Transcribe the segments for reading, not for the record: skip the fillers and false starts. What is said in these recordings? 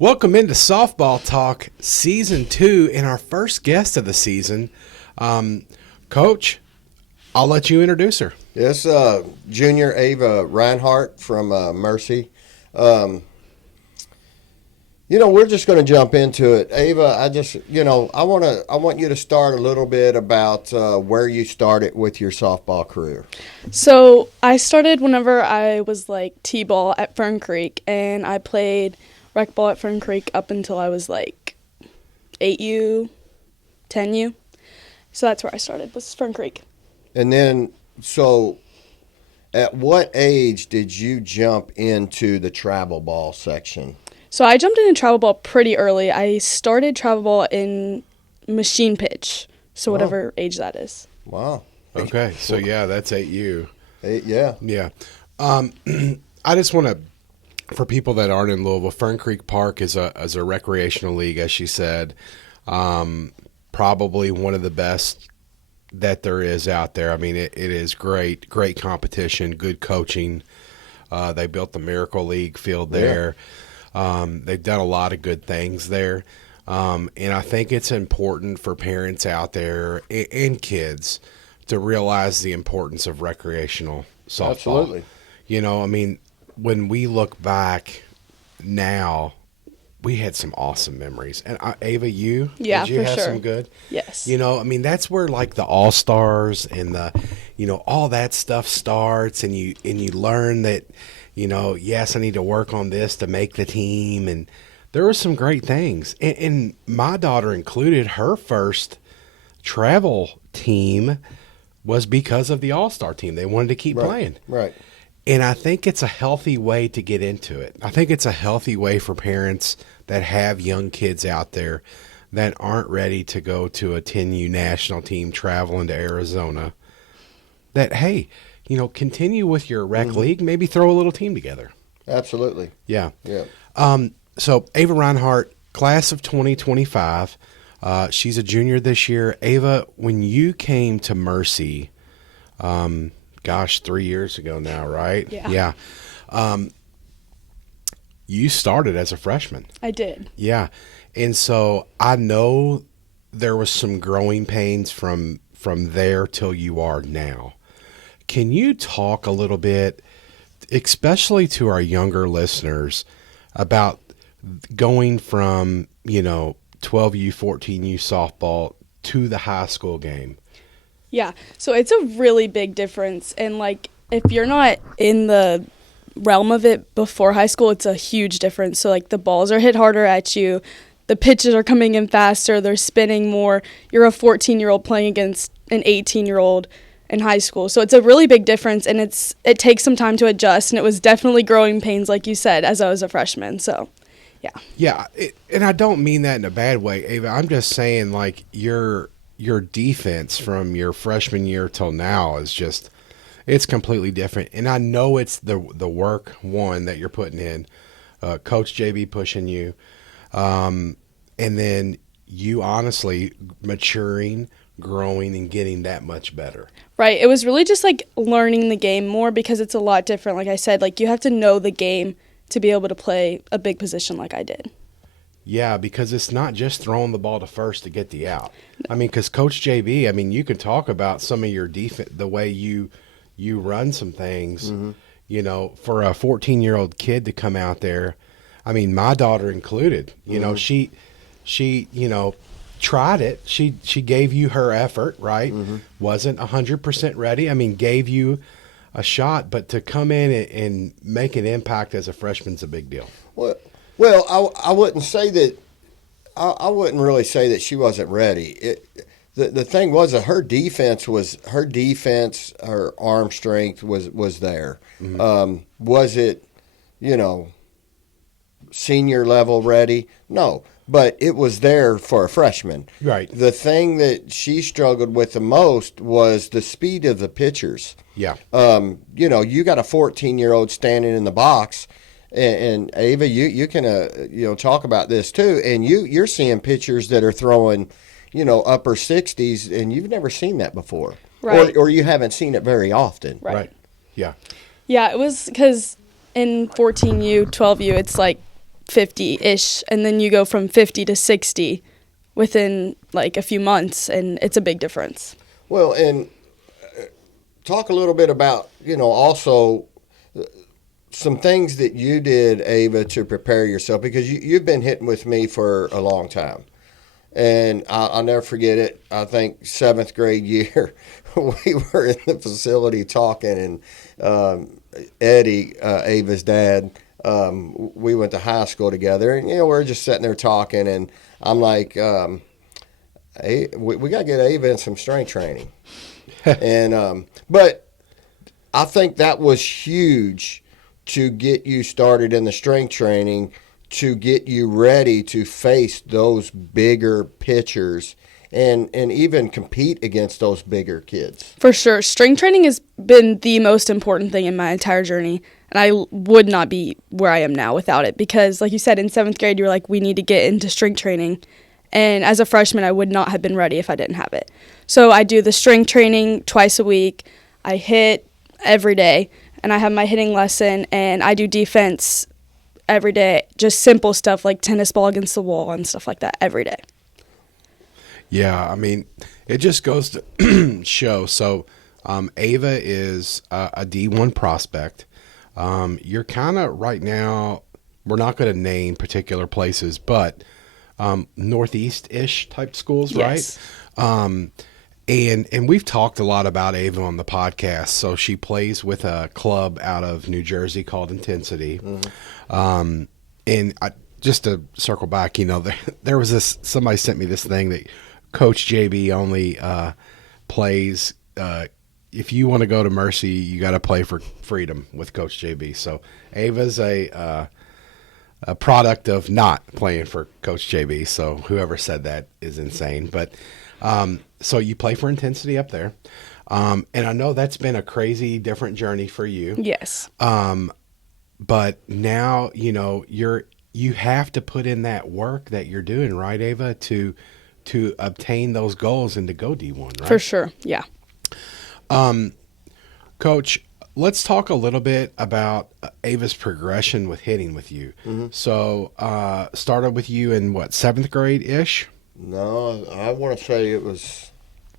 Welcome into Softball Talk Season 2 and our first guest of the season. Coach, I'll let you introduce her. Yes, Junior Ava Reinhart from Mercy. We're just going to jump into it. Ava, I want you to start a little bit about where you started with your softball career. So I started whenever I was like T-ball at Fern Creek, and I played rec ball at Fern Creek up until I was like 8U, 10U. So that's where I started, was Fern Creek. And then, so at what age did you jump into the travel ball section? So I jumped into travel ball pretty early. I started travel ball in machine pitch, so whatever age that is. Wow. Okay, so yeah, that's 8U. Yeah. Yeah. I just want to, for people that aren't in Louisville, Fern Creek Park is a recreational league, as she said. Probably one of the best that there is out there. I mean, it is great competition, good coaching. They built the Miracle League field there. They've done a lot of good things there. And I think it's important for parents out there and kids to realize the importance of recreational softball. Absolutely. I mean, when we look back now, we had some awesome memories. And Ava, did you have some good? Yes. I mean, that's where like the All-Stars and the, all that stuff starts, and you learn that, yes, I need to work on this to make the team. And there were some great things. And my daughter included, her first travel team was because of the All-Star team. They wanted to keep playing. Right. And I think it's a healthy way to get into it. I think it's a healthy way for parents that have young kids out there that aren't ready to go to a 10U national team traveling to Arizona, that, hey, continue with your rec league, maybe throw a little team together. Absolutely. Yeah. Yeah. So Ava Reinhart, class of 2025, she's a junior this year. Ava, when you came to Mercy, 3 years ago now, right? Yeah. You started as a freshman. I did. Yeah. And so I know there was some growing pains from there till you are now. Can you talk a little bit, especially to our younger listeners, about going from, 12U, 14U softball to the high school game? Yeah, so it's a really big difference, and like if you're not in the realm of it before high school, it's a huge difference. So like the balls are hit harder at you, the pitches are coming in faster, they're spinning more. You're a 14-year-old playing against an 18-year-old in high school, so it's a really big difference, and it takes some time to adjust. And it was definitely growing pains, like you said, as I was a freshman. So, yeah. Yeah, and I don't mean that in a bad way, Ava. I'm just saying like your defense from your freshman year till now is just, it's completely different. And I know it's the work, one, that you're putting in, Coach JB pushing you, and then you honestly maturing, growing, and getting that much better. Right. It was really just like learning the game more, because it's a lot different. Like I said, like you have to know the game to be able to play a big position like I did. Yeah, because it's not just throwing the ball to first to get the out. I mean, because Coach JB, I mean, you can talk about some of your defense, the way you run some things, for a 14-year-old kid to come out there. I mean, my daughter included, she tried it. She gave you her effort, right? Wasn't 100% ready. I mean, gave you a shot, but to come in and make an impact as a freshman's a big deal. Well, I wouldn't say that. I wouldn't really say that she wasn't ready. The thing was that her defense, her arm strength was there. Was it, senior level ready? No, but it was there for a freshman. Right. The thing that she struggled with the most was the speed of the pitchers. Yeah. You got a 14-year-old standing in the box. And Ava, you can talk about this too. And you're seeing pitchers that are throwing, upper 60s, and you've never seen that before, right? Or you haven't seen it very often, right? Yeah. Yeah, it was because in 14U, 12U, it's like 50-ish, and then you go from 50 to 60 within like a few months, and it's a big difference. Well, and talk a little bit about, also some things that you did, Ava, to prepare yourself, because you've been hitting with me for a long time. And I'll never forget it. I think 7th grade year, we were in the facility talking, and Eddie, Ava's dad, we went to high school together, and we're just sitting there talking, and I'm like, hey, we got to get Ava in some strength training. And but I think that was huge to get you started in the strength training, to get you ready to face those bigger pitchers and even compete against those bigger kids. For sure. Strength training has been the most important thing in my entire journey, and I would not be where I am now without it, because like you said, in 7th grade, you were like, we need to get into strength training. And as a freshman, I would not have been ready if I didn't have it. So I do the strength training twice a week. I hit every day, and I have my hitting lesson, and I do defense every day, just simple stuff like tennis ball against the wall and stuff like that every day. Yeah, I mean, it just goes to show. So Ava is a D1 prospect. You're kind of right now, we're not going to name particular places, but Northeast-ish type schools, Yes. right? And we've talked a lot about Ava on the podcast. So she plays with a club out of New Jersey called Intensity. Mm-hmm. And just to circle back, there was somebody sent me this thing that Coach JB only plays. If you want to go to Mercy, you got to play for Freedom with Coach JB. So Ava's a product of not playing for Coach JB. So whoever said that is insane. But so you play for Intensity up there. And I know that's been a crazy different journey for you. Yes. But now, you have to put in that work that you're doing, right, Ava, to obtain those goals and to go D1, right? For sure, yeah. Coach, let's talk a little bit about Ava's progression with hitting with you. Mm-hmm. So started with you in, 7th grade-ish? No, I want to say it was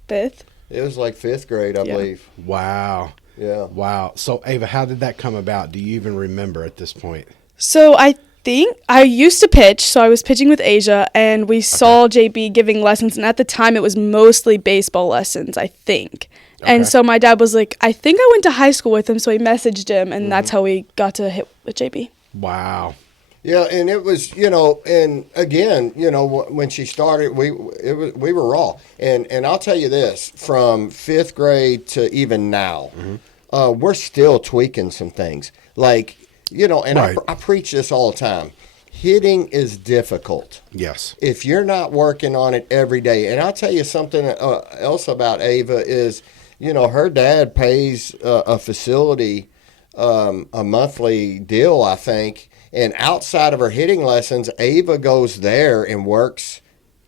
5th. It was like 5th grade, I believe. Wow. Yeah. Wow. So, Ava, how did that come about? Do you even remember at this point? So I think I used to pitch, so I was pitching with Asia, and we saw JB giving lessons, and at the time it was mostly baseball lessons, I think. Okay. And so my dad was like, I think I went to high school with him, so he messaged him, and that's how we got to hit with JB. Wow. Yeah, and it was, and again, when she started, we were raw. And I'll tell you this, from 5th grade to even now, we're still tweaking some things. Like, and right. I preach this all the time. Hitting is difficult. Yes. If you're not working on it every day. And I'll tell you something else about Ava is, her dad pays a facility a monthly deal, I think. And outside of her hitting lessons, Ava goes there and works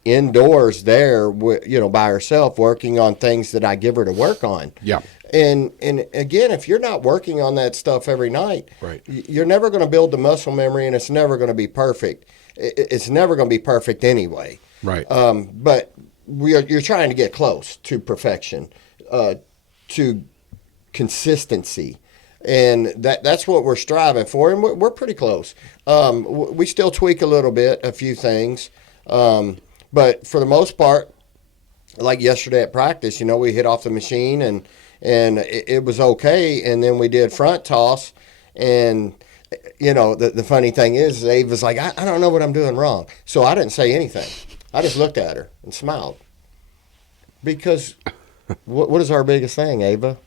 indoors there, by herself, working on things that I give her to work on. Yeah. And again, if you're not working on that stuff every night, right, you're never going to build the muscle memory, and it's never going to be perfect. It's never going to be perfect anyway. Right. But you're trying to get close to perfection, to consistency. And that's what we're striving for, and we're pretty close. We still tweak a little bit, a few things. But for the most part, like yesterday at practice, we hit off the machine, and it was okay. And then we did front toss, and, the funny thing is Ava's like, I don't know what I'm doing wrong. So I didn't say anything. I just looked at her and smiled. Because what is our biggest thing, Ava?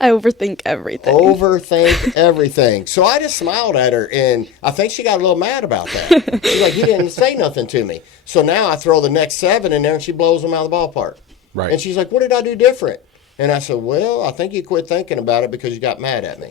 I overthink everything. Overthink everything. So I just smiled at her, and I think she got a little mad about that. She's like, he didn't say nothing to me. So now I throw the next 7 in there, and she blows them out of the ballpark. Right. And she's like, what did I do different? And I said, well, I think you quit thinking about it because you got mad at me.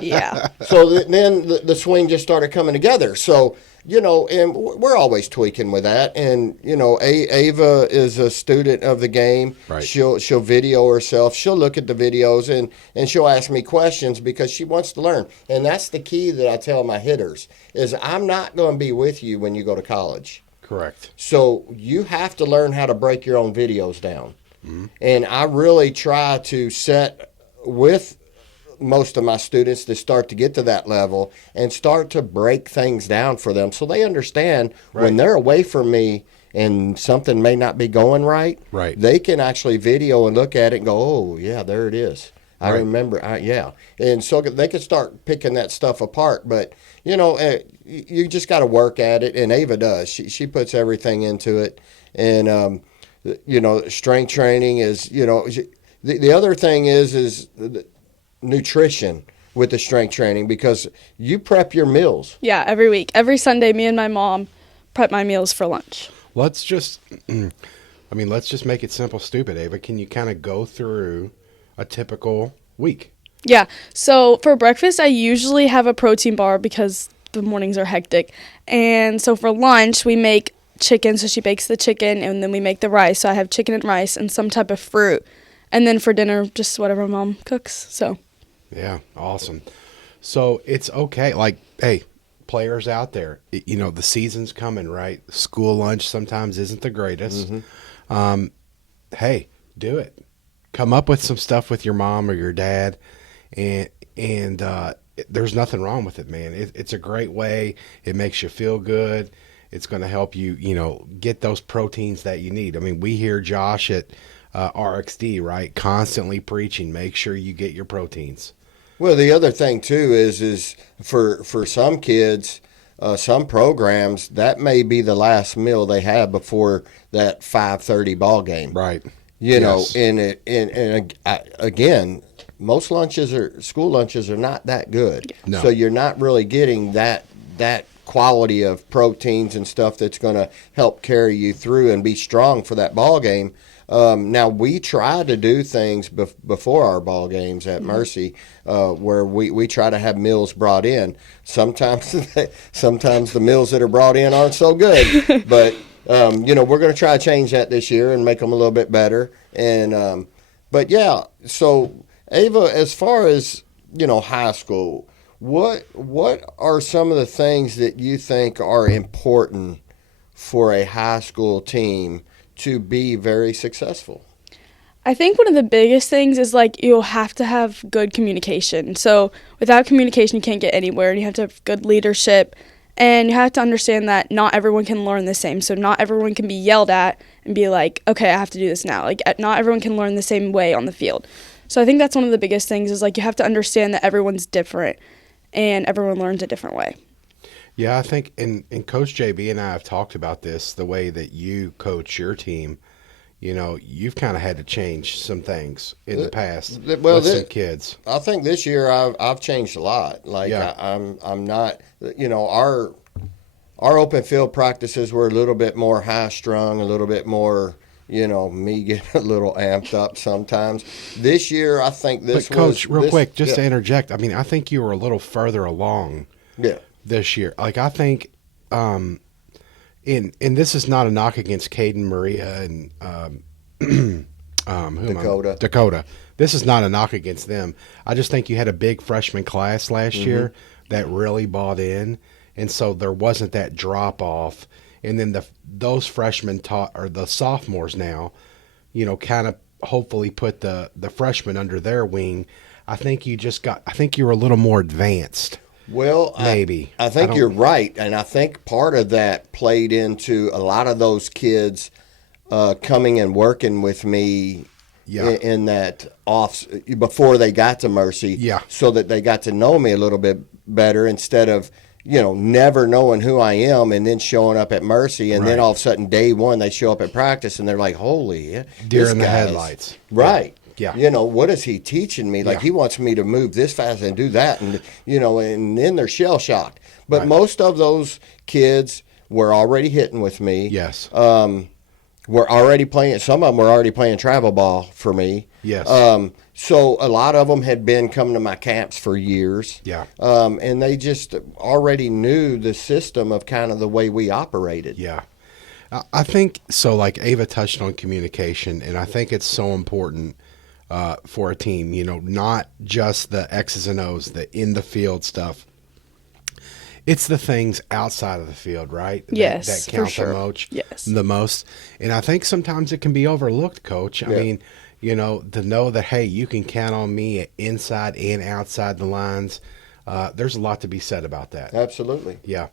Yeah. So then the swing just started coming together. So, and we're always tweaking with that. And, Ava is a student of the game. Right. She'll video herself. She'll look at the videos and she'll ask me questions because she wants to learn. And that's the key that I tell my hitters is I'm not going to be with you when you go to college. Correct. So you have to learn how to break your own videos down. Mm-hmm. And I really try to set with most of my students to start to get to that level and start to break things down for them so they understand when they're away from me and something may not be going right, they can actually video and look at it and go, oh, yeah, there it is. I remember, yeah. And so they can start picking that stuff apart. But, you just got to work at it, and Ava does. She puts everything into it. And, strength training is, the other thing is nutrition with the strength training because you prep your meals. Yeah, every week. Every Sunday, me and my mom prep my meals for lunch. Let's just make it simple, stupid, Ava. Can you kind of go through a typical week? Yeah. So for breakfast, I usually have a protein bar because the mornings are hectic. And so for lunch, we make chicken. So she bakes the chicken and then we make the rice. So I have chicken and rice and some type of fruit. And then for dinner, just whatever mom cooks. So. Yeah. Awesome. So it's okay. Like, hey, players out there, the season's coming, right? School lunch sometimes isn't the greatest. Mm-hmm. Hey, do it. Come up with some stuff with your mom or your dad, and there's nothing wrong with it, man. It's a great way. It makes you feel good. It's going to help you, get those proteins that you need. I mean, we hear Josh at RXD, right, constantly preaching, make sure you get your proteins. Well, the other thing, too, is for some kids, some programs, that may be the last meal they have before that 5:30 ball game. Right. Yes. And again, most school lunches are not that good. No. So you're not really getting that quality of proteins and stuff that's going to help carry you through and be strong for that ball game. Now we try to do things before our ball games at Mercy, where we try to have meals brought in. Sometimes the meals that are brought in aren't so good, but we're going to try to change that this year and make them a little bit better. And but yeah, so Ava, as far as high school, what are some of the things that you think are important for a high school team to be very successful? I think one of the biggest things is you'll have to have good communication. So without communication, you can't get anywhere, and you have to have good leadership. And you have to understand that not everyone can learn the same. So not everyone can be yelled at and be like, okay, I have to do this now. Not everyone can learn the same way on the field. So I think that's one of the biggest things is you have to understand that everyone's different and everyone learns a different way. Yeah, I think, and Coach JB and I have talked about this, the way that you coach your team. You've kind of had to change some things in the past with some kids. I think this year I've changed a lot. I'm not, our open field practices were a little bit more high strung, a little bit more, me getting a little amped up sometimes. This year, I think this But Coach, was, real quick, just to interject, I mean, I think you were a little further along this year. I think and this is not a knock against Caden, Maria, and Dakota. This is not a knock against them. I just think you had a big freshman class last year that really bought in, and so there wasn't that drop off. And then those freshmen or the sophomores now, kind of hopefully put the freshmen under their wing. I think you were a little more advanced. Well, maybe. I think you're right, and I think part of that played into a lot of those kids coming and working with me in that before they got to Mercy, so that they got to know me a little bit better instead of never knowing who I am and then showing up at Mercy, and then all of a sudden day one they show up at practice and they're like, holy, deer in the headlights, right? Yeah. What is he teaching me? He wants me to move this fast and do that. And, and then they're shell shocked. But most of those kids were already hitting with me. Yes. were already playing. Some of them were already playing travel ball for me. Yes. So a lot of them had been coming to my camps for years. Yeah. And they just already knew the system of kind of the way we operated. Yeah. I think so. Like Ava touched on communication, and I think it's so important for a team. Not just the X's and O's, the in the field stuff. It's the things outside of the field, right? Yes, that count for sure. the most. And I think sometimes it can be overlooked, Coach. I mean, to know that, hey, you can count on me inside and outside the lines. There's a lot to be said about that. Absolutely. Yeah.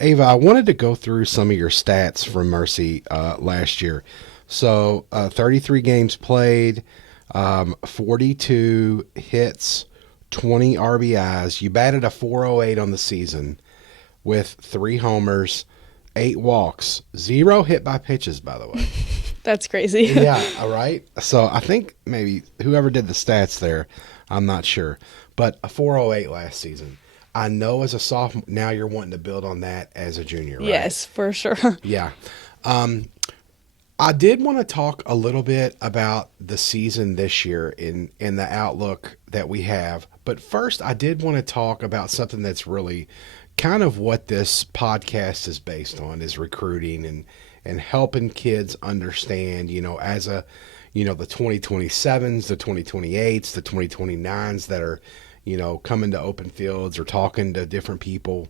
Ava, I wanted to go through some of your stats from Mercy last year. So 33 games played, 42 hits, 20 RBIs. You batted a 408 on the season with 3 homers, 8 walks, 0 hit by pitches, by the way. That's crazy. Yeah, all right. So I think maybe whoever did the stats there, I'm not sure. But a 408 last season. I know as a sophomore, now you're wanting to build on that as a junior, right? Yes, for sure. Yeah. I did want to talk a little bit about the season this year in the outlook that we have. But first, I did want to talk about something that's really kind of what this podcast is based on, is recruiting and helping kids understand, as the 2027s, the 2028s, the 2029s that are, coming to open fields or talking to different people.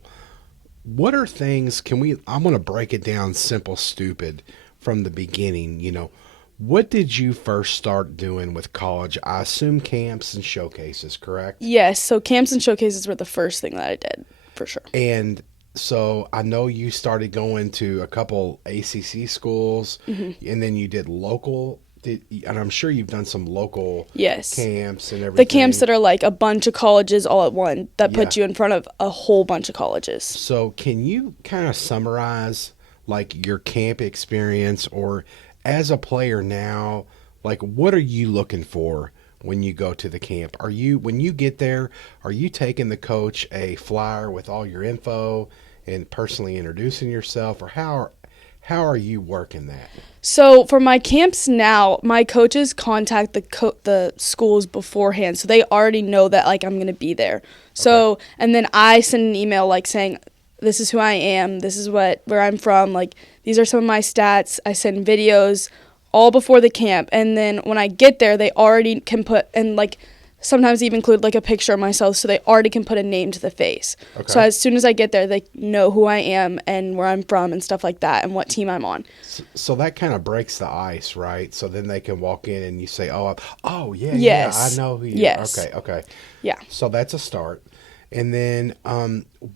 What are things, I want to break it down simple, stupid from the beginning. What did you first start doing with college? I assume camps and showcases, correct? Yes, so camps and showcases were the first thing that I did, for sure. And so I know you started going to a couple ACC schools, and then you did local. And I'm sure you've done some local camps and everything. The camps that are like a bunch of colleges all at one that put you in front of a whole bunch of colleges. So can you kind of summarize like your camp experience, or as a player now, like what are you looking for when you go to the camp? When you get there, are you taking the coach a flyer with all your info and personally introducing yourself, or how are you working that? So for my camps now, my coaches contact the schools beforehand, so they already know that like I'm going to be there. So and then I send an email like saying, this is who I am, this is where I'm from, like these are some of my stats. I send videos all before the camp, and then when I get there, they already can put, and like sometimes even include like a picture of myself, so they already can put a name to the face. Okay. So as soon as I get there, they know who I am and where I'm from and stuff like that and what team I'm on. So that kind of breaks the ice, right? So then they can walk in and you say, yeah, I know who you are. Okay. Yeah. So that's a start. And then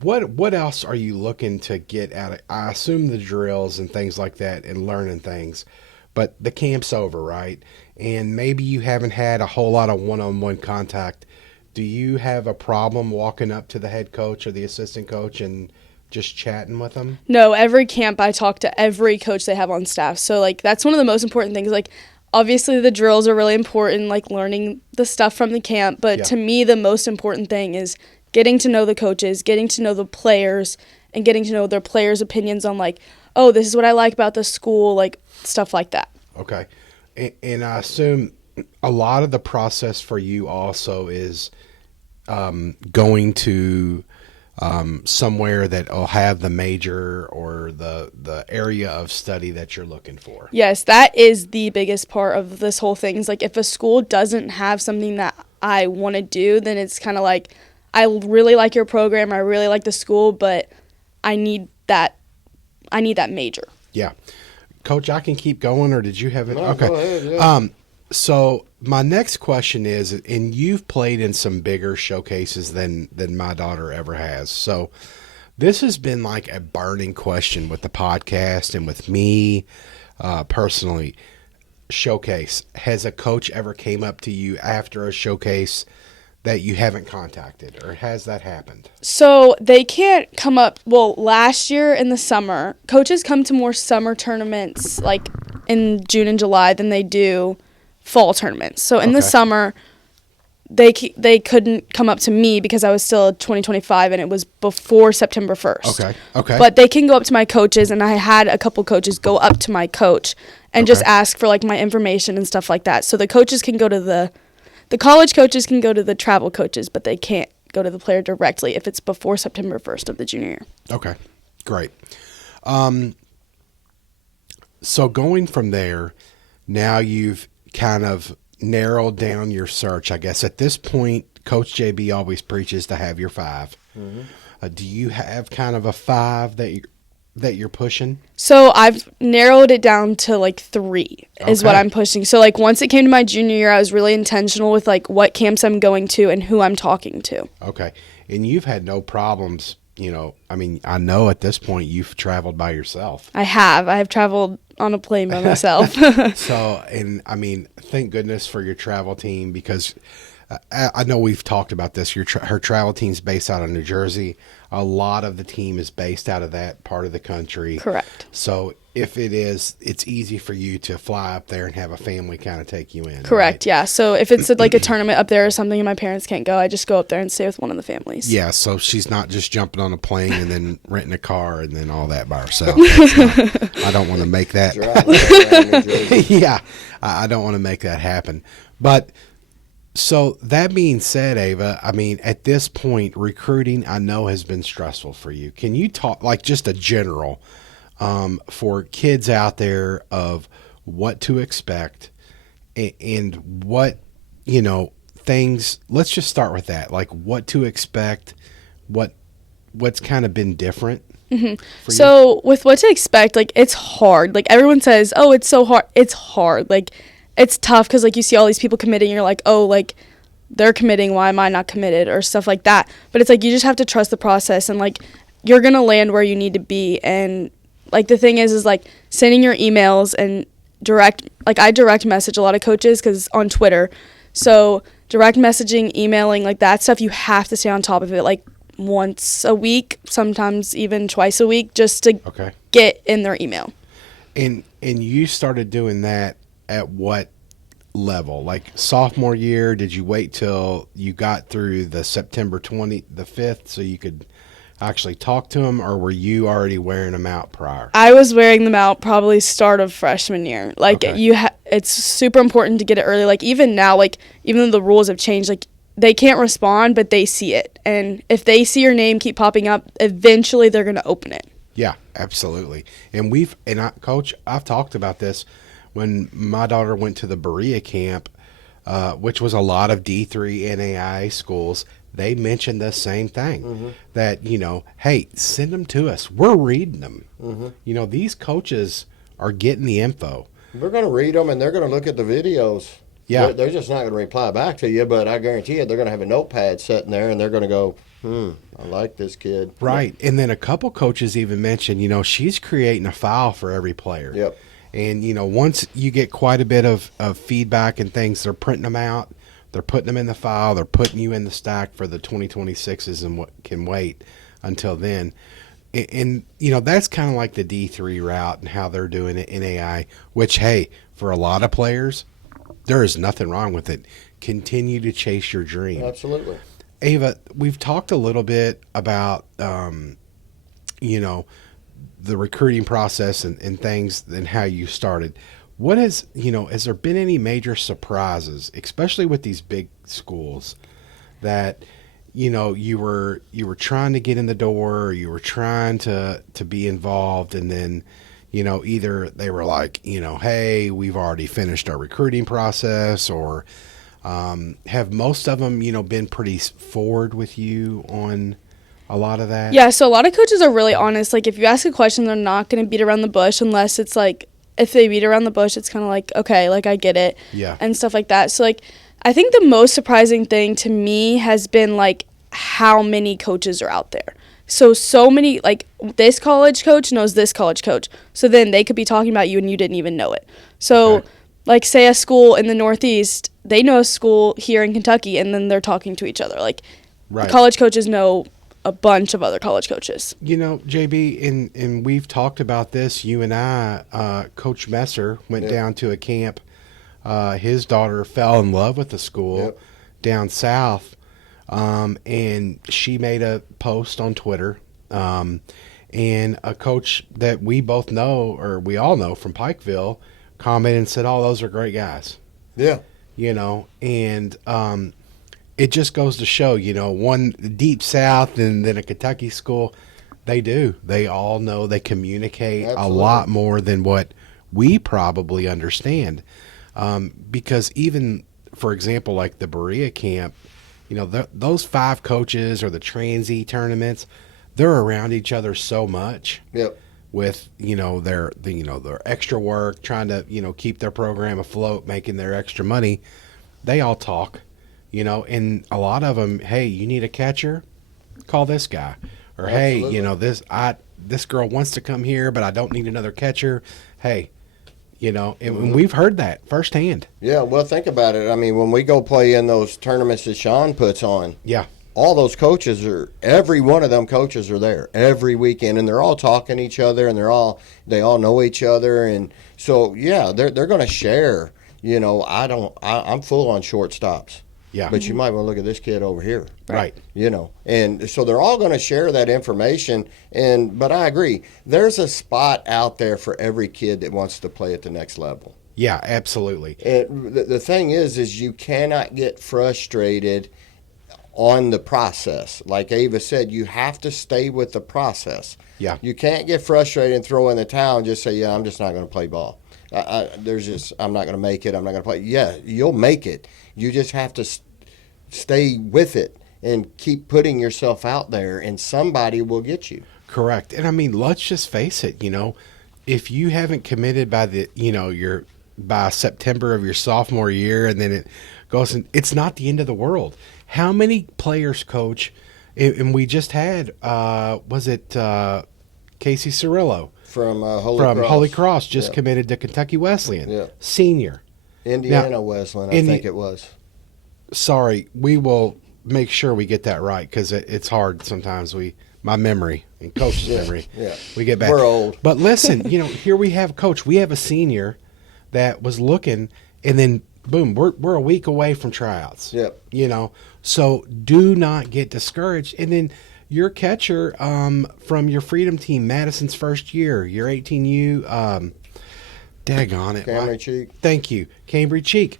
what else are you looking to get out of? I assume the drills and things like that and learning things, but the camp's over, right? And maybe you haven't had a whole lot of one-on-one contact. Do you have a problem walking up to the head coach or the assistant coach and just chatting with them? No, every camp I talk to every coach they have on staff. So like that's one of the most important things. Like obviously the drills are really important, like learning the stuff from the camp, but to me the most important thing is getting to know the coaches, getting to know the players, and getting to know their players' opinions on like, oh, this is what I like about the school, like stuff like that. Okay. And I assume a lot of the process for you also is going to somewhere that will have the major or the area of study that you're looking for. Yes, that is the biggest part of this whole thing. Is like if a school doesn't have something that I want to do, then it's kind of like, I really like your program, I really like the school, but I need that major. Yeah. Coach, I can keep going, or did you have it? No, okay. Go ahead, yeah. So my next question is, and you've played in some bigger showcases than my daughter ever has. So this has been like a burning question with the podcast and with me personally. Showcase. Has a coach ever came up to you after a showcase that you haven't contacted, or has that happened? So they can't come up. Well, last year in the summer, coaches come to more summer tournaments like in June and July than they do fall tournaments. So in the summer, they couldn't come up to me because I was still 2025 and it was before September 1st. Okay. But they can go up to my coaches, and I had a couple coaches go up to my coach and just ask for like my information and stuff like that. So the coaches can go to the college coaches can go to the travel coaches, but they can't go to the player directly if it's before September 1st of the junior year. Okay, great. So going from there, now you've kind of narrowed down your search. I guess at this point, Coach JB always preaches to have your 5. Do you have kind of a 5 that you're pushing? So I've narrowed it down to like 3 is what I'm pushing. So like once it came to my junior year, I was really intentional with like what camps I'm going to and who I'm talking to. Okay. And you've had no problems, I mean, I know at this point you've traveled by yourself. I have traveled on a plane by myself. So, and I mean, thank goodness for your travel team, because I know we've talked about this. Her travel team's based out of New Jersey. A lot of the team is based out of that part of the country. Correct. So if it's easy for you to fly up there and have a family kind of take you in. Correct, right? yeah. So if it's like a tournament up there or something and my parents can't go, I just go up there and stay with one of the families. Yeah, so she's not just jumping on a plane and then renting a car and then all that by herself. I don't want to make that. Yeah, I don't want to make that happen. But so that being said, Ava, I mean, at this point, recruiting I know has been stressful for you. Can you talk like just a general for kids out there of what to expect and what, things, let's just start with that. Like what to expect, what's kind of been different. So with what to expect, like it's hard. Like everyone says, oh, it's so hard. It's hard. Like it's tough because like you see all these people committing. You're like, oh, like they're committing. Why am I not committed or stuff like that? But it's like you just have to trust the process and like you're going to land where you need to be. And like the thing is like sending your emails and I direct message a lot of coaches because on Twitter. So direct messaging, emailing, like that stuff, you have to stay on top of it like once a week, sometimes even twice a week, just to get in their email. And you started doing that at what level? Like sophomore year? Did you wait till you got through the September 5th so you could actually talk to them, or were you already wearing them out prior? I was wearing them out probably start of freshman year. Like it's super important to get it early. Like even now, like even though the rules have changed, like they can't respond, but they see it. And if they see your name keep popping up, eventually they're going to open it. Yeah, absolutely. And Coach, I've talked about this when my daughter went to the Berea camp, which was a lot of D3 NAIA schools. They mentioned the same thing, that, hey, send them to us. We're reading them. These coaches are getting the info. We're going to read them, and they're going to look at the videos. Yeah. They're just not going to reply back to you, but I guarantee you they're going to have a notepad sitting there, and they're going to go, I like this kid. Right. And then a couple coaches even mentioned, she's creating a file for every player. Yep. And, once you get quite a bit of feedback and things, they're printing them out. They're putting them in the file. They're putting you in the stack for the 2026s and what can wait until then. And that's kind of like the D3 route and how they're doing it in AI, which, hey, for a lot of players, there is nothing wrong with it. Continue to chase your dream. Absolutely. Ava, we've talked a little bit about, the recruiting process and things and how you started. What has there been any major surprises, especially with these big schools, that, you were trying to get in the door, or you were trying to be involved, and then, either they were like, hey, we've already finished our recruiting process, or have most of them, been pretty forward with you on a lot of that? Yeah, so a lot of coaches are really honest. Like if you ask a question, they're not going to beat around the bush unless it's like, if they beat around the bush, it's kind of like, okay, like I get it. Yeah. And stuff like that. So like, I think the most surprising thing to me has been like how many coaches are out there. So many, like this college coach knows this college coach. So then they could be talking about you and you didn't even know it. So like say a school in the Northeast, they know a school here in Kentucky and then they're talking to each other. Like the college coaches know a bunch of other college coaches. JB, and we've talked about this, you and I, Coach Messer went down to a camp. His daughter fell in love with the school down south, and she made a post on Twitter, and a coach that we both know, or we all know from Pikeville, commented and said, "Oh, those are great guys." Yeah. And it just goes to show, one deep South and then a Kentucky school, they all know, they communicate a Absolutely. lot more than what we probably understand. Because even, for example, like the Berea camp, those 5 coaches or the transy tournaments, they're around each other so much Yep. with their extra work, trying to keep their program afloat, making their extra money. They all talk, and a lot of them, hey, you need a catcher, call this guy, or Absolutely. hey, this girl wants to come here, but I don't need another catcher. Hey, and we've heard that firsthand. Yeah, well, think about it. I mean, when we go play in those tournaments that Sean puts on, Yeah, all those coaches every one of them coaches are there every weekend, and they're all talking to each other, and they all know each other, and so yeah, they're going to share. I'm full on shortstops. yeah, But you might want to look at this kid over here. right. And so they're all going to share that information. But I agree, there's a spot out there for every kid that wants to play at the next level. Yeah, absolutely. And the thing is you cannot get frustrated on the process. Like Ava said, you have to stay with the process. Yeah. You can't get frustrated and throw in the towel and just say, yeah, I'm just not going to play ball. I'm not going to make it. I'm not going to play. Yeah, you'll make it. You just have to stay with it and keep putting yourself out there, and somebody will get you. Correct. And I mean, let's just face it, if you haven't committed by September of your sophomore year, and then it goes, and it's not the end of the world. How many players, Coach, and we just had, was it Casey Cirillo From from Cross. Holy Cross just Yeah. committed to Kentucky Wesleyan, Yeah. senior. Indiana Wesleyan, I think it was. Sorry, we will make sure we get that right, because it's hard sometimes. My memory and Coach's memory, Yeah. we get back. We're old. But listen, here we have Coach. We have a senior that was looking, and then boom, we're a week away from tryouts. Yep. So do not get discouraged. And then your catcher from your Freedom team, Madison's first year, your 18U, daggone it, Camry Cheek. Thank you, Cambry Cheek.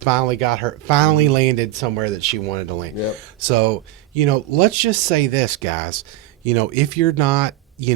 Finally landed somewhere that she wanted to land. Yep. So, let's just say this, guys. If you're not, you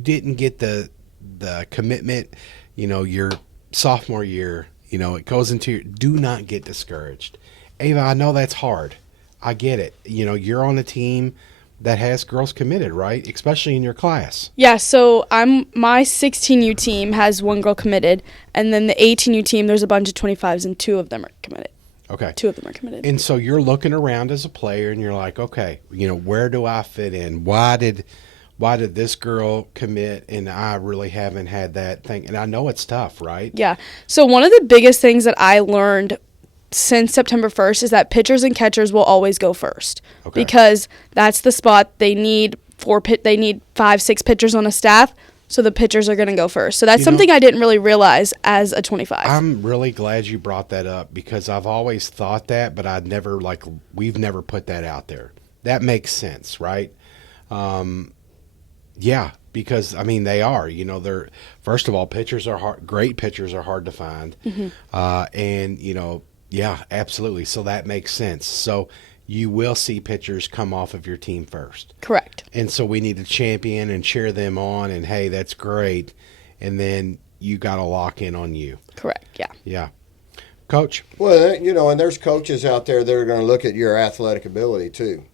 didn't get the commitment, your sophomore year, it goes into do not get discouraged. Ava, I know that's hard. I get it. You're on a team that has girls committed, right? Especially in your class. Yeah, so my 16U team has 1 girl committed, and then the 18U team, there's a bunch of 25s, and 2 of them are committed. Okay. 2 of them are committed. And so you're looking around as a player, and you're like, okay, where do I fit in? Why did this girl commit, and I really haven't had that thing? And I know it's tough, right? Yeah. So one of the biggest things that I learned since September 1st is that pitchers and catchers will always go first, Okay. because that's the spot they need. They need 5-6 pitchers on a staff, so the pitchers are going to go first. So that's something I didn't really realize as a 25. I'm really glad you brought that up, because I've always thought that, but we've never put that out there. That makes sense, right? Yeah, because they are. They're, first of all, pitchers are hard. Great pitchers are hard to find, and yeah, absolutely. So that makes sense. So you will see pitchers come off of your team first. Correct. And so we need to champion and cheer them on, and hey, that's great. And then you got to lock in on you. Correct, yeah. Yeah. Coach? Well, and there's coaches out there that are going to look at your athletic ability too.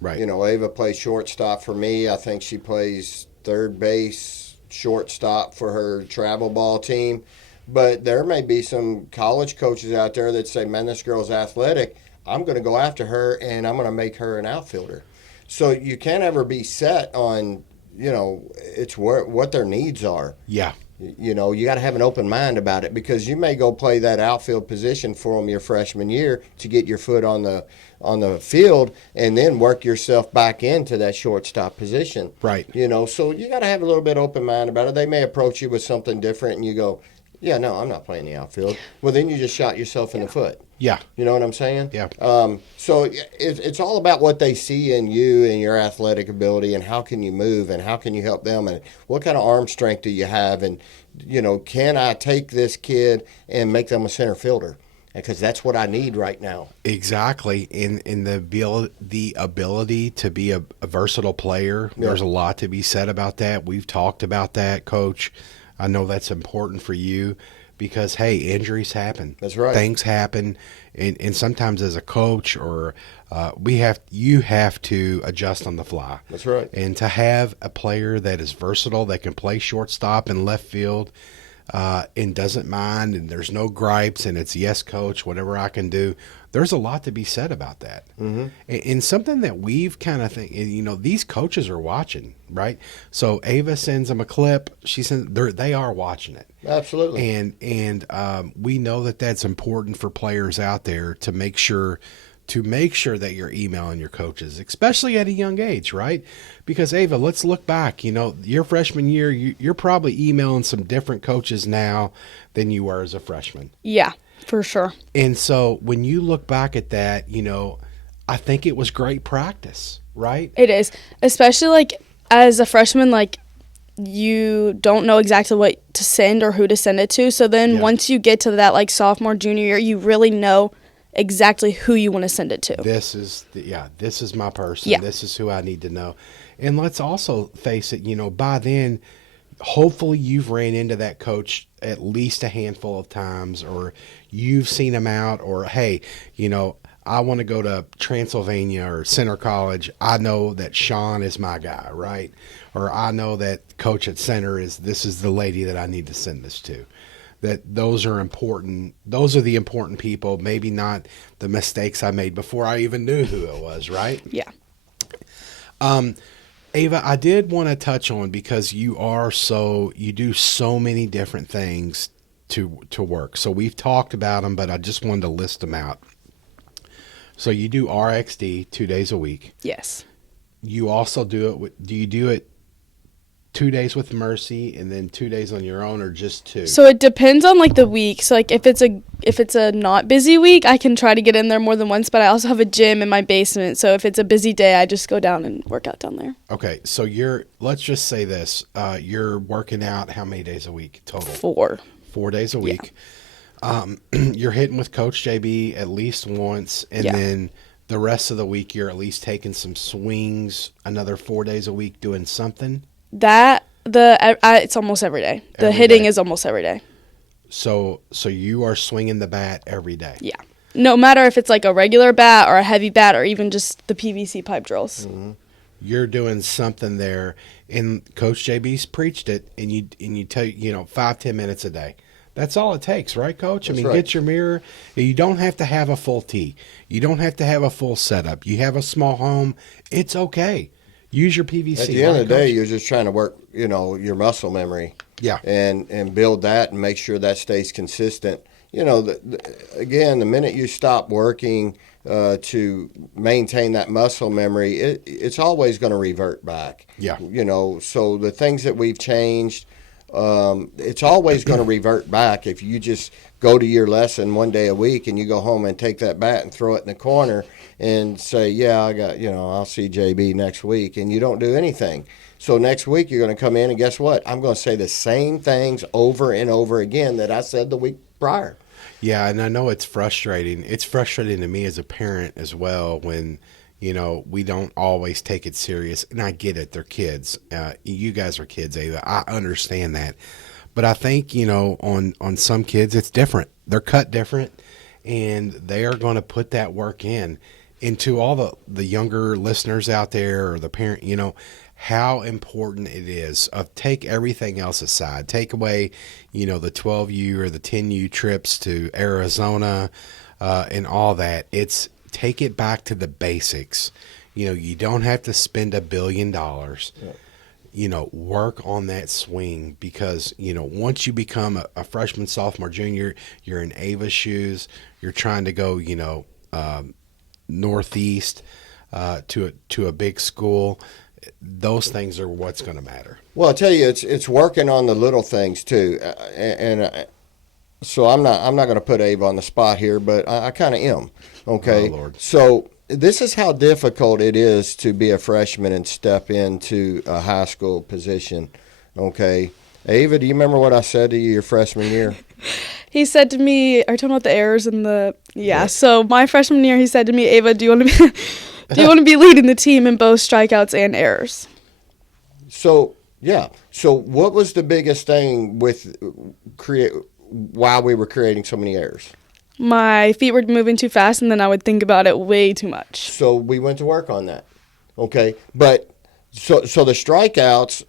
Right. Ava plays shortstop for me. I think she plays third base, shortstop for her travel ball team. But there may be some college coaches out there that say, man, this girl's athletic. I'm going to go after her, and I'm going to make her an outfielder. So you can't ever be set on, it's what their needs are. Yeah. You got to have an open mind about it, because you may go play that outfield position for them your freshman year to get your foot on the field, and then work yourself back into that shortstop position. Right. So you got to have a little bit open mind about it. They may approach you with something different, and you go, Yeah, no, I'm not playing the outfield. Well, then you just shot yourself in the foot. Yeah. You know what I'm saying? Yeah. So it's all about what they see in you and your athletic ability, and how can you move, and how can you help them, and what kind of arm strength do you have, and can I take this kid and make them a center fielder? Because that's what I need right now. Exactly. In the ability to be a versatile player, Yeah. there's a lot to be said about that. We've talked about that, Coach. I know that's important for you because, hey, injuries happen. That's right. Things happen. And sometimes as a coach or you have to adjust on the fly. That's right. And to have a player that is versatile, that can play shortstop and left field, and doesn't mind, and there's no gripes, and it's yes, coach, whatever I can do. There's a lot to be said about that, and something that we've kind of think. These coaches are watching, right? So Ava sends them a clip. They are watching it, Absolutely. and we know that that's important for players out there to make sure that you're emailing your coaches, especially at a young age, right? Because, Ava, let's look back. Your freshman year, you're probably emailing some different coaches now than you were as a freshman. Yeah, for sure. And so when you look back at that, I think it was great practice, right? It is. Especially, like, as a freshman, like, you don't know exactly what to send or who to send it to. So then once you get to that, like, sophomore, junior year, you really know exactly who you want to send it to. This is my person. Yeah. This is who I need to know. And let's also face it, by then, hopefully you've ran into that coach at least a handful of times, or you've seen him out, or, hey, I want to go to Transylvania or Center College. I know that Sean is my guy, right? Or I know that coach at Center this is the lady that I need to send this to. That those are important. Those are the important people, maybe not the mistakes I made before I even knew who it was, right? Yeah. Ava, I did want to touch on, because you do so many different things to work. So we've talked about them, but I just wanted to list them out. So you do RXD 2 days a week. Yes. You also do you do it 2 days with Mercy and then 2 days on your own, or just two? So it depends on, like, the week. So, like, if it's a not busy week, I can try to get in there more than once, but I also have a gym in my basement. So if it's a busy day, I just go down and work out down there. Okay, so let's just say this. You're working out how many days a week total? 4. 4 days a week. You're hitting with Coach JB at least once, and then the rest of the week you're at least taking some swings, another 4 days a week doing something. It's almost every day. The hitting is almost every day. So you are swinging the bat every day. Yeah. No matter if it's like a regular bat or a heavy bat or even just the PVC pipe drills. Mm-hmm. You're doing something there, and Coach JB's preached it, and you tell 5-10 minutes a day. That's all it takes, right, Coach? That's right. Get your mirror. You don't have to have a full tee. You don't have to have a full setup. You have a small home. It's okay. Use your PVC. At the end of the day, you're just trying to work, your muscle memory. Yeah. And build that and make sure that stays consistent. Again, the minute you stop working to maintain that muscle memory, it's always going to revert back. Yeah. So the things that we've changed, it's always going to revert back. If you just go to your lesson 1 day a week and you go home and take that bat and throw it in the corner and say, I'll see JB next week, and you don't do anything. So next week you're going to come in and guess what? I'm going to say the same things over and over again that I said the week prior. Yeah, and I know it's frustrating. It's frustrating to me as a parent as well when, we don't always take it serious. And I get it. They're kids. You guys are kids, Ava. I understand that. But I think, on some kids, it's different. They're cut different, and they are going to put that work in. And to all the younger listeners out there, or the parent, how important it is. Take everything else aside. Take away, the 12U or the 10U trips to Arizona and all that. Take it back to the basics. You don't have to spend $1 billion. Yeah. Work on that swing, because, once you become a freshman, sophomore, junior, you're in Ava's shoes. You're trying to go, northeast to a big school. Those things are what's going to matter. Well, I tell you, it's working on the little things too, and So I'm not going to put Ava on the spot here, but I kind of am. Okay. Oh, Lord. So this is how difficult it is to be a freshman and step into a high school position. Okay. Ava, do you remember what I said to you your freshman year? He said to me, "Are you talking about the errors and the yeah?" So my freshman year, he said to me, "Ava, do you want to be do you want to be leading the team in both strikeouts and errors?" So yeah. So what was the biggest thing with while we were creating so many errors? My feet were moving too fast, and then I would think about it way too much. So we went to work on that. Okay. But so the strikeouts,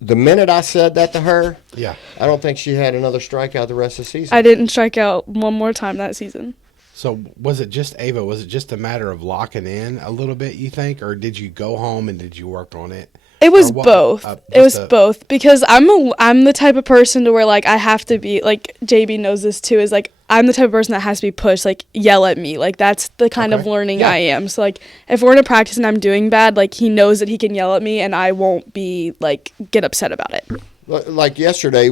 the minute I said that to her, Yeah. I don't think she had another strikeout the rest of the season. I didn't strike out one more time that season. So was it just Ava? Was it just a matter of locking in a little bit, you think, or did you go home and did you work on it? It was Or what? both. It was both because I'm the type of person to where like I have to be like JB knows this too is like I'm the type of person that has to be pushed like yell at me like that's the kind of Okay. learning Yeah. I am. So like if we're in a practice and I'm doing bad like he knows that he can yell at me and I won't be like get upset about it. Like yesterday,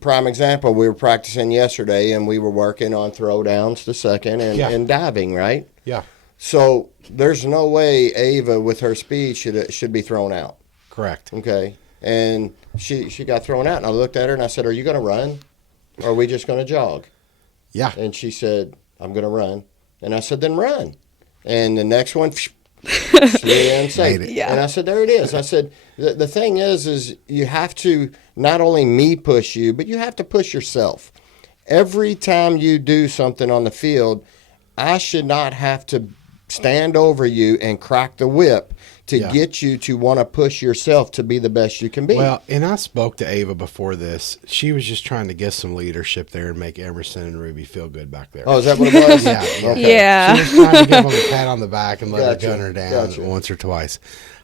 prime example, we were practicing yesterday and we were working on throw downs to second Yeah. and diving, right? Yeah. So there's no way Ava with her speed should be thrown out. Correct. Okay. And she got thrown out and I looked at her and I said, "Are you going to run? Or are we just going to jog?" Yeah. And she said, "I'm going to run." And I said, "Then run." And the next one, she and Made it. Yeah. And I said, "There it is." I said, the thing is you have to not only me push you, but you have to push yourself. Every time you do something on the field, I should not have to stand over you and crack the whip to Yeah. get you to want to push yourself to be the best you can be. Well, and I spoke to Ava before this. She was just trying to get some leadership there and make Emerson and Ruby feel good back there. Oh, is that what it was? Yeah. Okay. Yeah. She was trying to give them a pat on the back and let Gotcha. her gun her down Gotcha. once or twice.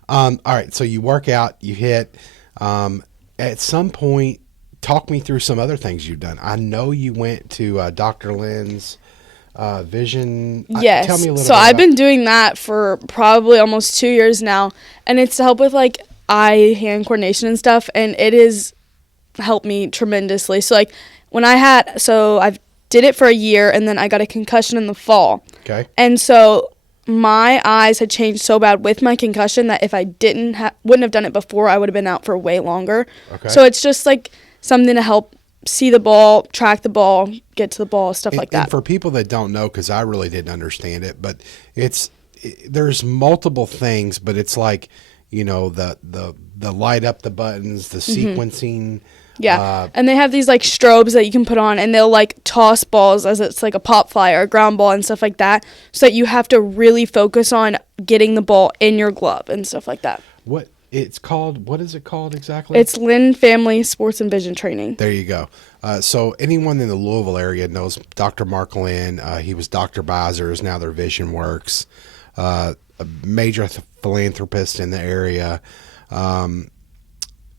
All right, so you work out, you hit. At some point, talk me through some other things you've done. I know you went to Dr. Lynn's vision. Yes. Tell me a little So bit I've about- been doing that for probably almost 2 years now, and it's to help with like eye-hand coordination and stuff, and it has helped me tremendously. So like when I've did it for a year, and then I got a concussion in the fall, Okay. and so my eyes had changed so bad with my concussion that if I wouldn't have done it before, I would have been out for way longer. Okay. So it's just like something to help see the ball, track the ball, get to the ball, stuff like And that. for people that don't know, because I really didn't understand it, but there's multiple things, but it's like, you know, the light up the buttons, the sequencing. Yeah, and they have these like strobes that you can put on, and they'll like toss balls as it's like a pop fly or a ground ball and stuff like that, so that you have to really focus on getting the ball in your glove and stuff like that. What is it called exactly? It's Lynn Family Sports and Vision Training. There you go. So anyone in the Louisville area knows Dr. Mark Lynn. He was Dr. Bizer's, now their Vision Works. A major philanthropist in the area.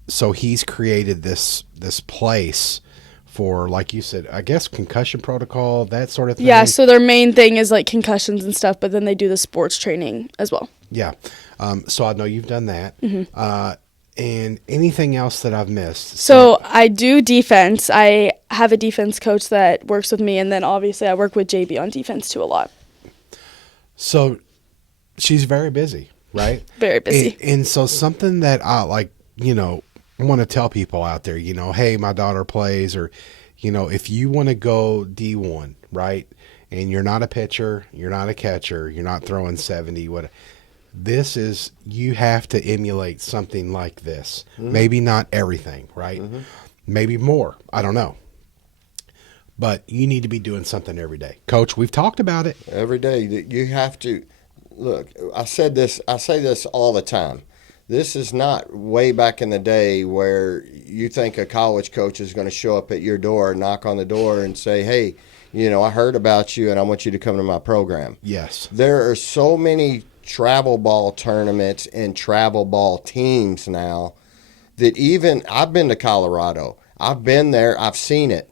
So he's created this place for, like you said, I guess concussion protocol, that sort of thing. Yeah, so their main thing is like concussions and stuff, but then they do the sports training as well. Yeah. So I know you've done that. And anything else that I've missed? So I do defense. I have a defense coach that works with me, and then obviously I work with JB on defense too a lot. So she's very busy, right? Very busy. And so something that I like, want to tell people out there, hey, my daughter plays, or, if you want to go D1, right? And you're not a pitcher, you're not a catcher, you're not throwing 70, you have to emulate something like this. Maybe not everything, right? Maybe more. I don't know. But you need to be doing something every day. Coach, we've talked about it. Every day you have to look. I say this all the time. This is not way back in the day where you think a college coach is going to show up at your door, knock on the door, and say, "Hey, I heard about you and I want you to come to my program." Yes. There are so many travel ball tournaments and travel ball teams now that even I've been to Colorado. I've been there. I've seen it.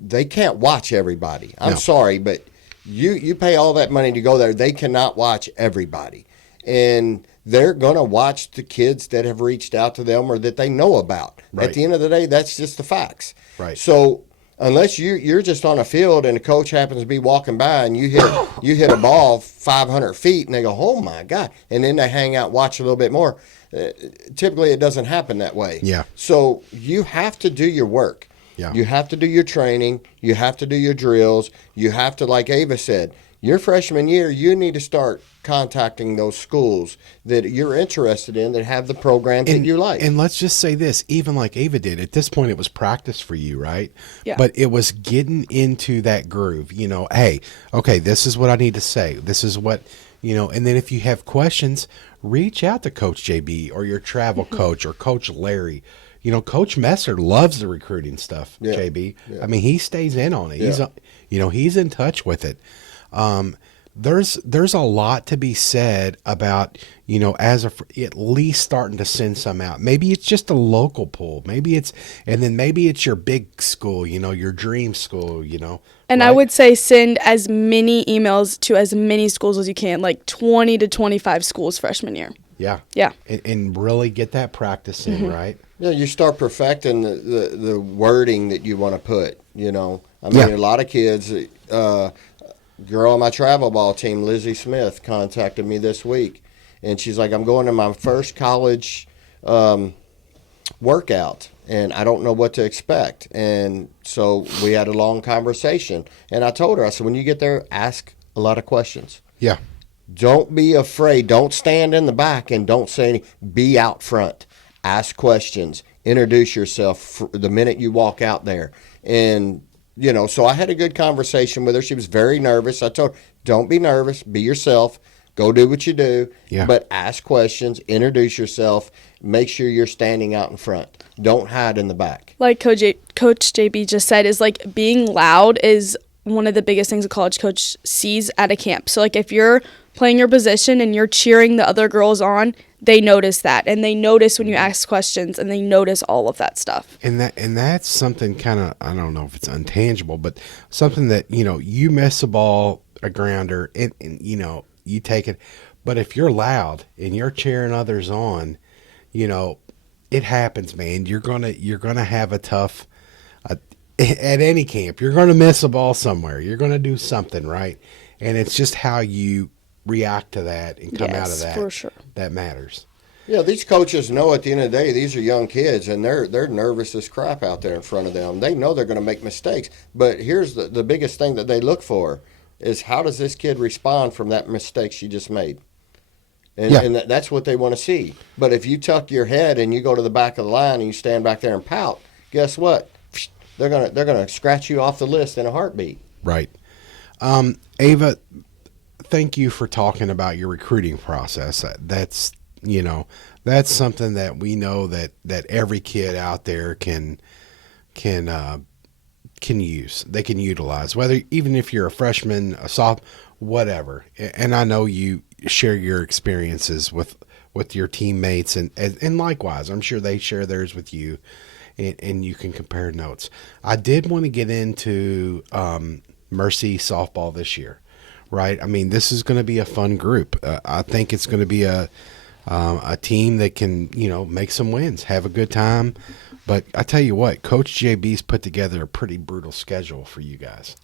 They can't watch everybody. I'm No. sorry, but you pay all that money to go there. They cannot watch everybody. And they're going to watch the kids that have reached out to them or that they know about. Right. At the end of the day, that's just the facts. Right. So unless you're just on a field and a coach happens to be walking by and you hit a ball 500 feet and they go, oh my God, and then they hang out, watch a little bit more. Typically, it doesn't happen that way. Yeah. So you have to do your work. Yeah. You have to do your training. You have to do your drills. You have to, like Ava said, your freshman year, you need to start contacting those schools that you're interested in that have the programs that you like. And let's just say this, even like Ava did, at this point it was practice for you, right? Yeah. But it was getting into that groove, hey, okay, this is what I need to say. This is what, and then if you have questions, reach out to Coach JB or your travel coach or Coach Larry. Coach Messer loves the recruiting stuff, Yeah. JB. Yeah. I mean, he stays in on it. Yeah. He's in touch with it. There's a lot to be said about, at least starting to send some out. Maybe it's just a local pool. Maybe it's your big school, your dream school, And right? I would say send as many emails to as many schools as you can, like 20 to 25 schools freshman year. Yeah. Yeah. And really get that practice in, right? Yeah, you start perfecting the wording that you want to put, I mean, Yeah. a lot of kids, girl on my travel ball team, Lizzie Smith, contacted me this week. And she's like, I'm going to my first college workout, and I don't know what to expect. And so we had a long conversation. And I told her, I said, when you get there, ask a lot of questions. Yeah. Don't be afraid. Don't stand in the back and don't say anything. Be out front. Ask questions. Introduce yourself the minute you walk out there. And, so I had a good conversation with her. She was very nervous. I told her, don't be nervous. Be yourself. Go do what you do. Yeah. But ask questions. Introduce yourself. Make sure you're standing out in front. Don't hide in the back. Like Coach JB just said, is like being loud is one of the biggest things a college coach sees at a camp. So like if you're playing your position and you're cheering the other girls on, they notice that, and they notice when you ask questions, and they notice all of that stuff. And that's something kind of, I don't know if it's intangible, but something that, you miss a ball, a grounder, and you take it. But if you're loud and you're cheering others on, it happens, man. You're gonna have a tough at any camp. You're gonna miss a ball somewhere. You're gonna do something, right? And it's just how you react to that and come out of that. For sure. That matters. Yeah, these coaches know at the end of the day, these are young kids, and they're nervous as crap out there in front of them. They know they're going to make mistakes. But here's the biggest thing that they look for is how does this kid respond from that mistake she just made? And that's what they want to see. But if you tuck your head and you go to the back of the line and you stand back there and pout, guess what? They're gonna scratch you off the list in a heartbeat. Right. Ava, thank you for talking about your recruiting process. That's something that we know that every kid out there can use. They can utilize, whether even if you're a freshman, a sophomore, whatever. And I know you share your experiences with your teammates, and likewise, I'm sure they share theirs with you, and you can compare notes. I did want to get into Mercy softball this year. Right. I mean, this is going to be a fun group. I think it's going to be a team that can, make some wins, have a good time. But I tell you what, Coach JB's put together a pretty brutal schedule for you guys.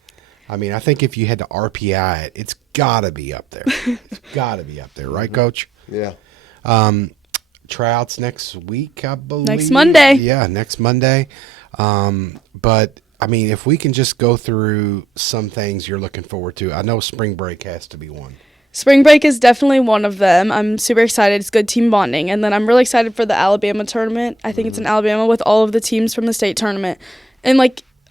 I mean, I think if you had to RPI it, it's got to be up there. It's got to be up there. Right, Coach? Yeah. Tryouts next week, I believe. Next Monday. Yeah, next Monday. But I mean, if we can just go through some things you're looking forward to. I know spring break has to be one. Spring break is definitely one of them. I'm super excited. It's good team bonding. And then I'm really excited for the Alabama tournament. I think it's in Alabama with all of the teams from the state tournament. And,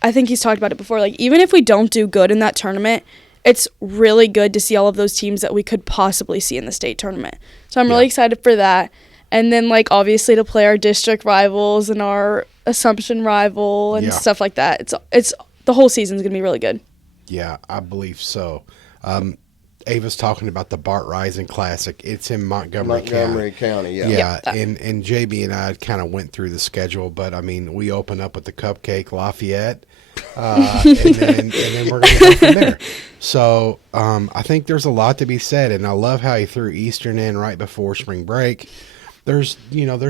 I think he's talked about it before. Even if we don't do good in that tournament, it's really good to see all of those teams that we could possibly see in the state tournament. So I'm really excited for that. And then, obviously to play our district rivals and our Assumption rival and stuff like that. It's the whole season's going to be really good. Yeah, I believe so. Ava's talking about the Bart Rising Classic. It's in Montgomery County. Yeah, and JB and I kind of went through the schedule, but I mean, we open up with the Cupcake Lafayette, and then we're going to go from there. So I think there's a lot to be said, and I love how he threw Eastern in right before spring break. There's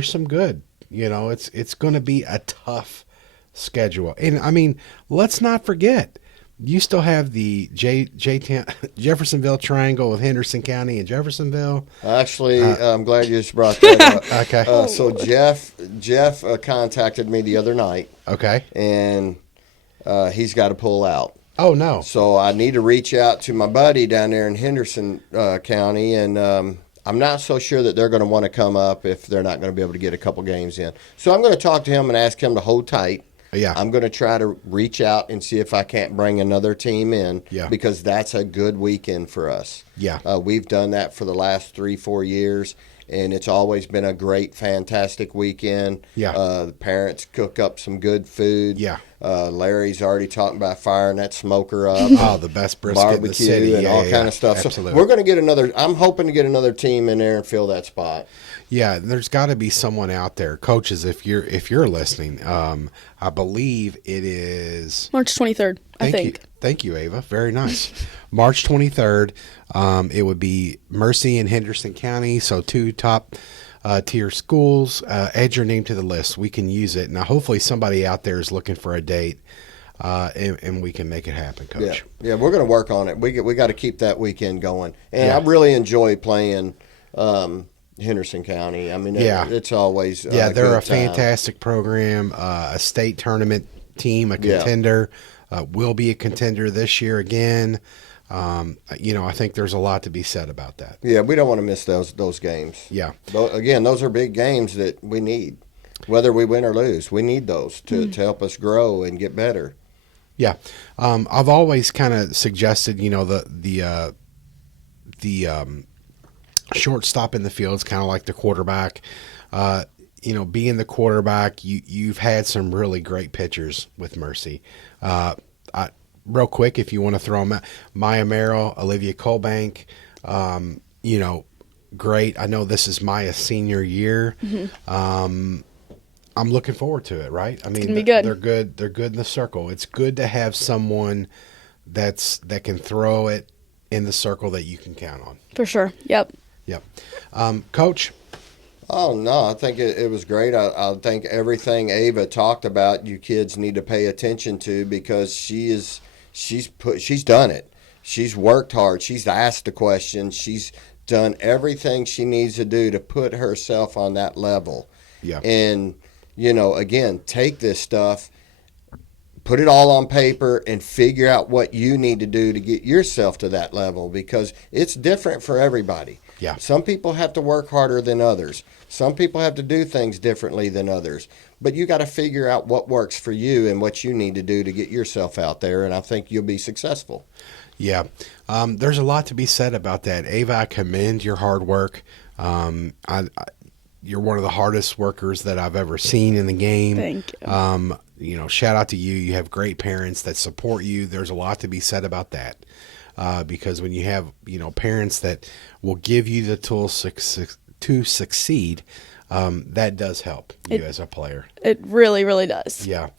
some good. It's going to be a tough schedule. And I mean, let's not forget, you still have the Jeffersonville Triangle with Henderson County and Jeffersonville. Actually, I'm glad you just brought that up. Okay. So Jeff contacted me the other night, Okay. and he's got to pull out. Oh no. So I need to reach out to my buddy down there in Henderson County, and I'm not so sure that they're going to want to come up if they're not going to be able to get a couple games in. So I'm going to talk to him and ask him to hold tight. Yeah. I'm going to try to reach out and see if I can't bring another team in, Yeah. because that's a good weekend for us. Yeah. We've done that for the last 3-4 years, and it's always been a great, fantastic weekend. Yeah. The parents cook up some good food. Yeah. Larry's already talking about firing that smoker up. Oh, the best brisket Barbecue in the city. and all kind of stuff. Absolutely. So we're going to get another. I'm hoping to get another team in there and fill that spot. Yeah, there's got to be someone out there, coaches. If you're listening, I believe it is March 23rd, I think. Thank you, Ava. Very nice. March 23rd. It would be Mercy and Henderson County, so 2 top tier schools. Add your name to the list. We can use it. Now, hopefully, somebody out there is looking for a date, and we can make it happen, Coach. Yeah, we're going to work on it. We got to keep that weekend going, and Yeah. I really enjoy playing Henderson County. I mean, Yeah. it's always Yeah, they're good a fantastic program, a state tournament team, a contender. Will be a contender this year again. I think there's a lot to be said about that. Yeah, we don't want to miss those games. Yeah. Again, those are big games that we need, whether we win or lose. We need those to help us grow and get better. Yeah. I've always kind of suggested, the shortstop in the field is kind of like the quarterback. Being the quarterback, you've had some really great pitchers with Mercy. Real quick, if you want to throw them out, Maya Merrill, Olivia Colbank, great. I know this is Maya's senior year. Mm-hmm. I'm looking forward to it, right? I mean, be good. They're good. They're good in the circle. It's good to have someone that can throw it in the circle that you can count on. For sure. Yep. Yep. Coach? Oh, no, I think it was great. I think everything Ava talked about, you kids need to pay attention to, because she's done it. She's worked hard. She's asked the questions. She's done everything she needs to do to put herself on that level. Yeah. And, again, take this stuff, put it all on paper, and figure out what you need to do to get yourself to that level, because it's different for everybody. Yeah. Some people have to work harder than others. Some people have to do things differently than others. But you got to figure out what works for you and what you need to do to get yourself out there, and I think you'll be successful. Yeah. There's a lot to be said about that. Ava, I commend your hard work. You're one of the hardest workers that I've ever seen in the game. Thank you. Shout out to you. You have great parents that support you. There's a lot to be said about that. Because when you have, parents that will give you the tools to succeed, that does help you as a player. It really, really does. Yeah.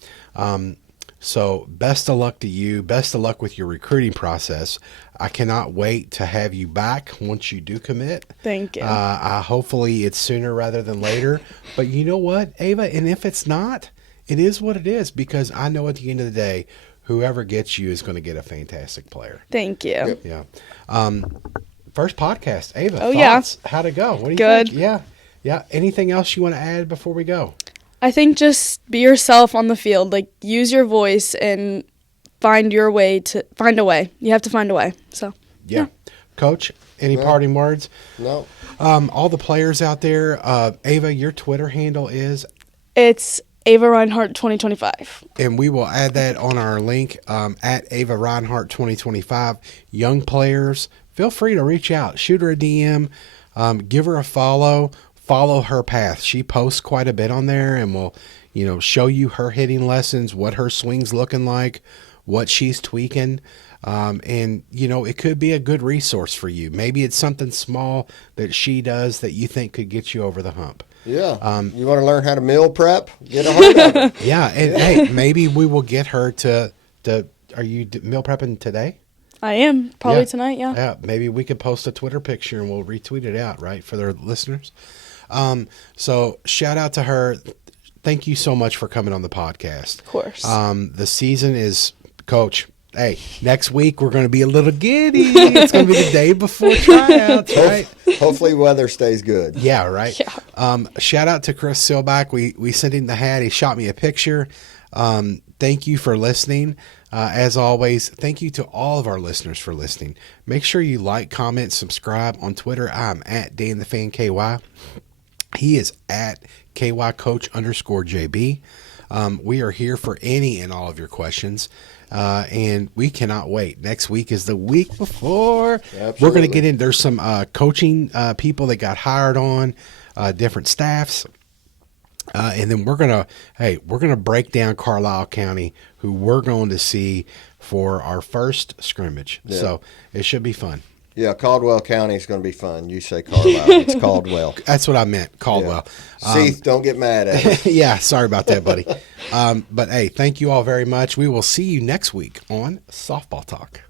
So best of luck to you. Best of luck with your recruiting process. I cannot wait to have you back once you do commit. Thank you. Hopefully it's sooner rather than later. But you know what, Ava? And if it's not, it is what it is, because I know at the end of the day, whoever gets you is going to get a fantastic player. Thank you. Yeah. First podcast, Ava. Oh, thoughts? Yeah. How'd it go? What do you Good. think? Yeah. Yeah. Anything else you want to add before we go? I think just be yourself on the field. Like, use your voice and find a way. You have to find a way. So, yeah. Coach, any parting words? No. All the players out there, Ava, your Twitter handle is? It's Ava Reinhart 2025. And we will add that on our link at Ava Reinhart 2025. Young players, feel free to reach out. Shoot her a DM. Give her a follow. Follow her path. She posts quite a bit on there, and will, show you her hitting lessons, what her swing's looking like, what she's tweaking. And, it could be a good resource for you. Maybe it's something small that she does that you think could get you over the hump. Yeah. You want to learn how to meal prep? Get a hold of her. Yeah. And hey, maybe we will get her to are you meal prepping today? I am. Probably tonight, yeah. Yeah. Maybe we could post a Twitter picture and we'll retweet it out, right, for their listeners. So shout out to her. thank you so much for coming on the podcast. Of course. The season is, Coach. Hey, next week we're going to be a little giddy. It's going to be the day before tryouts, right? Hopefully weather stays good. Yeah, right. Yeah. Shout out to Chris Silback. We sent him the hat. He shot me a picture. Thank you for listening. As always, thank you to all of our listeners for listening. Make sure you like, comment, subscribe on Twitter. I'm at DanTheFanKY. He is at KY_Coach_JB. We are here for any and all of your questions. And we cannot wait. Next week is the week before. Absolutely. We're going to get in. There's some coaching people that got hired on, different staffs. And then we're gonna break down Carlisle County, who we're going to see for our first scrimmage. Yeah. So it should be fun. Yeah, Caldwell County is going to be fun. You say Carlisle, it's Caldwell. That's what I meant, Caldwell. Seath, don't get mad at me. Yeah, sorry about that, buddy. But hey, thank you all very much. We will see you next week on Softball Talk.